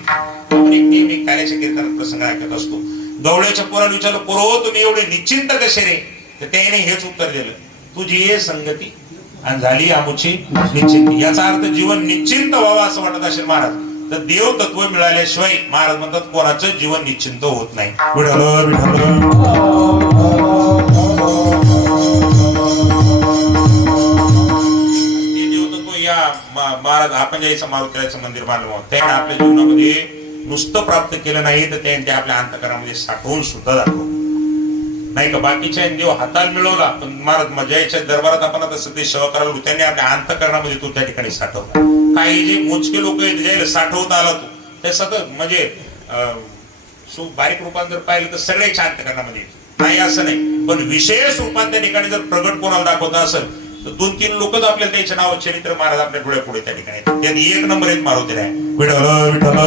नेहमी कार्याच्या कीर्तनात प्रसंग ऐकत असतो. गवळ्याच्या पोराला विचारलं, पोरो तुम्ही एवढे निश्चिंत कसे रे? तर त्याने हेच उत्तर दिलं, तुझी संगती आणि झाली आमुची निश्चिंत. याचा अर्थ जीवन निश्चिंत व्हावा असं वाटत असेल महाराज तर देव तत्व मिळाल्याशिवाय महाराज म्हणतात कोणाचं जीवन निश्चिंत होत नाही. विठ्ठल विठ्ठल महाराज आपण ज्याचं मारुतीचं मंदिर बांधलं त्याने आपल्या जीवनामध्ये नुसतं प्राप्त केलं नाही तर त्याने आपल्या अंतःकरणामध्ये साठवून सुद्धा दाखवलं नाही का. बाकीच्या देव हाताला मिळवला पण महाराज ज्याच्या दरबारात आपण आता सध्या सेवा करायला होतो त्यांनी आपल्या अंतःकरणामध्ये तो त्या ठिकाणी साठवला. काही जे मोजके लोक आहेत ज्याला साठवता आला तो ते सतत म्हणजे बारीक रूपात जर पाहिलं तर सगळ्याच्या अंतःकरणामध्ये नाही असं नाही, पण विशेष रूपात त्या ठिकाणी जर प्रगट कोणाला दाखवता असेल तर 2-3 लोकच आपल्याला त्याचे नाव चरित्र महाराज आपल्या डोळ्यापुढे त्या ठिकाणी त्यांनी एक नंबर आहेत मारुती आहे. विठ्ठल विठ्ठल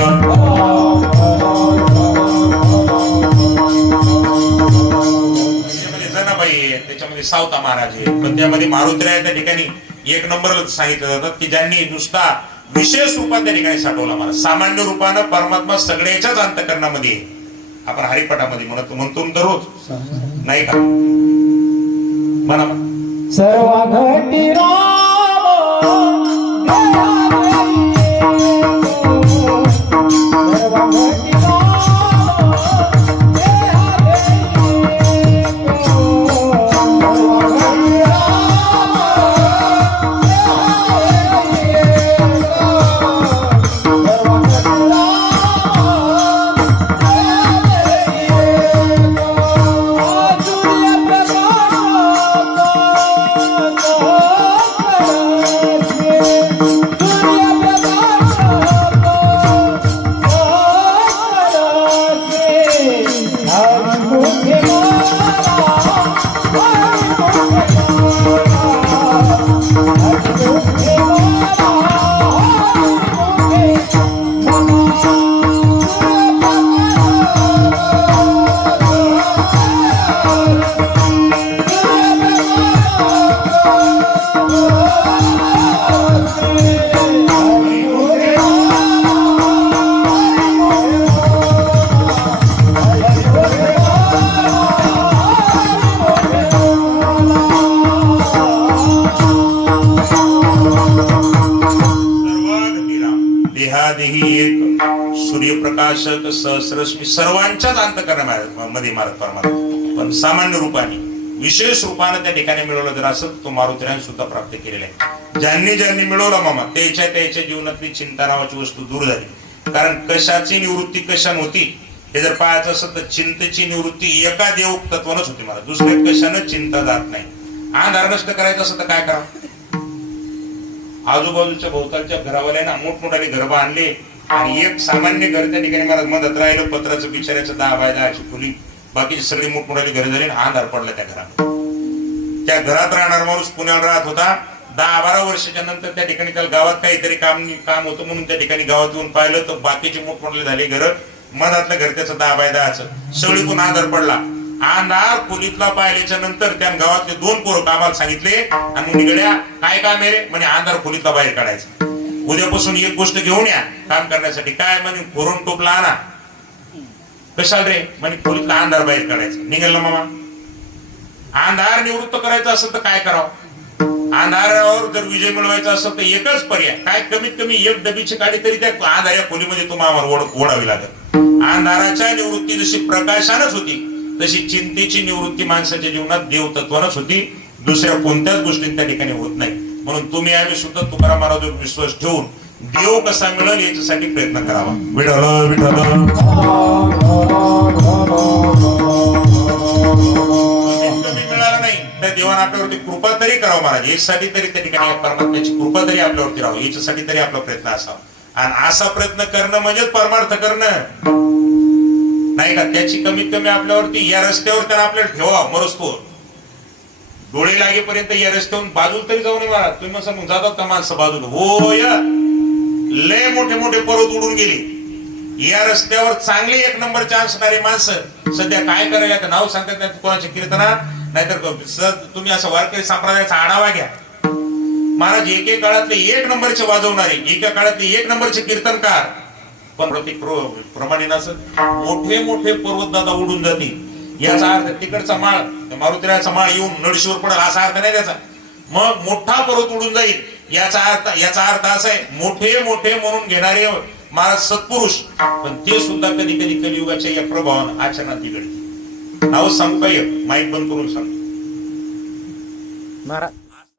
त्याच्यामध्ये जनाबाई आहेत, त्याच्यामध्ये सावता महाराज आहेत, पण त्यामध्ये मारुतीराय त्या ठिकाणी एक नंबरला सांगितलं जातात की ज्यांनी नुसता विशेष रूपात त्या ठिकाणी साठवला महाराज. सामान्य रूपानं परमात्मा सगळ्याच्याच अंतःकरणामध्ये आपण हरिपाठामध्ये म्हणतो दररोज नाही का म्हणा सर्व घटी सूर्यप्रकाशक सहस्रश्मी सर्वांच्याच अंतःकरणामध्ये महाराज परमात्मा पण सामान्य रूपाने विशेष रूपाने त्या ठिकाणी मिळवलं जर असं तो मारुतीरायने सुद्धा प्राप्त केलेला आहे. ज्यांनी ज्यांनी मिळवला मामा त्याच्या जीवनातली चिंता नावाची वस्तू दूर झाली. कारण कशाची निवृत्ती कशाने होती हे जर पाहायचं असेल तर चिंतेची निवृत्ती एका देव तत्वानच होती महाराज. दुसऱ्या कशानं चिंता जात नाही. अंधार नष्ट करायचं असं तर काय करावं. आजूबाजूच्या भोवतालच्या घरावाल्यांना मोठमोठाले घर बांधले आणि एक सामान्य घर त्या ठिकाणी महाराज मदत राहिलं. पत्राचं बिचारायचं 10x10ची खोली बाकीची सगळी मोठमोठाली घरे झाली. अंधार पडला त्या घरात. त्या घरात राहणार माणूस पुण्याला राहत होता. 10-12 वर्षाच्या नंतर त्या ठिकाणी त्याला गावात काहीतरी काम होतं म्हणून त्या ठिकाणी गावात येऊन पाहिलं तर बाकीचे मोठमोठे झाले घर. मधातलं घर त्याचं 10x10चं सगळीकडून अंधार पडला. अंधार खोलीतला पाहिल्याच्या नंतर त्या गावातले 2 पोरं कामाला सांगितले आणि निगड्या काय काम आहे रे म्हणे अंधार खोलीतला बाहेर काढायचं. उद्यापासून एक गोष्ट घेऊन या काम करण्यासाठी. काय म्हणे फोरून टोपला आणा. कशाल रे म्हणे खोलीतला अंधार बाहेर काढायचं. निघाल ना मामा. अंधार निवृत्त करायचं असेल तर काय करावं. अंधारावर जर विजय मिळवायचा असेल तर एकच पर्याय काय कमीत कमी एक डबीची काडी तरी त्या अंधाऱ्या खोलीमध्ये तुम्हाला ओढावी लागत. अंधाराच्या निवृत्ती जशी प्रकाशानच होती तशी चिंतेची निवृत्ती माणसाच्या जीवनात देवतत्वानच होती. दुसऱ्या कोणत्याच गोष्टी त्या ठिकाणी होत नाही. म्हणून तुम्ही आम्ही सुद्धा तुकाराम महाराजांवर विश्वास ठेवून देव कसा मिळेल याच्यासाठी प्रयत्न करावा. विठ्ठल विठ्ठल मिळाला नाही त्या देवाने आपल्यावरती कृपा तरी करावं महाराज. याच्यासाठी तरी त्या ठिकाणी परमात्म्याची कृपा तरी आपल्यावरती राहावं याच्यासाठी तरी आपला प्रयत्न असावा. आणि असा प्रयत्न करणं म्हणजेच परमार्थ करणं नाही का. त्याची कमीत कमी आपल्यावरती या रस्त्यावर त्याला आपल्याला ठेवा मरस्तोर. डोळे लागेपर्यंत या रस्त्यावरून बाजूला तरी जाऊ नये महाराज. तुम्ही मग सांगून जातात का माणसं बाजूला. हो या लय मोठे मोठे पर्वत उडून गेले. या रस्त्यावर चांगले 1 नंबरचे असणारे माणसं सध्या काय करायला नाव सांगतात नाही कोणाच्या कीर्तनात नाहीतर तुम्ही असं वारकरी संप्रदायाचा आढावा घ्या महाराज. एके काळातले 1 नंबरचे वाजवणारे एका काळातले 1 नंबरचे कीर्तनकार पण प्रत्येक प्रमाणे मोठे मोठे पर्वत दादा उडून जातील. याचा अर्थ तिकडचा माळ मारुतीरायाचा माळ येऊन नडशीवर पडेल असा अर्थ नाही त्याचा. मग मोठा पर्वत उडून जाईल याचा अर्थ असा आहे मोठे मोठे म्हणून घेणारे महाराज सत्पुरुष, पण ते सुद्धा कधी कधी कलियुगाच्या या प्रभावानं आचरणात बिघडते. नाव सांगू काय? माईक बंद करून सांगतो. महाराज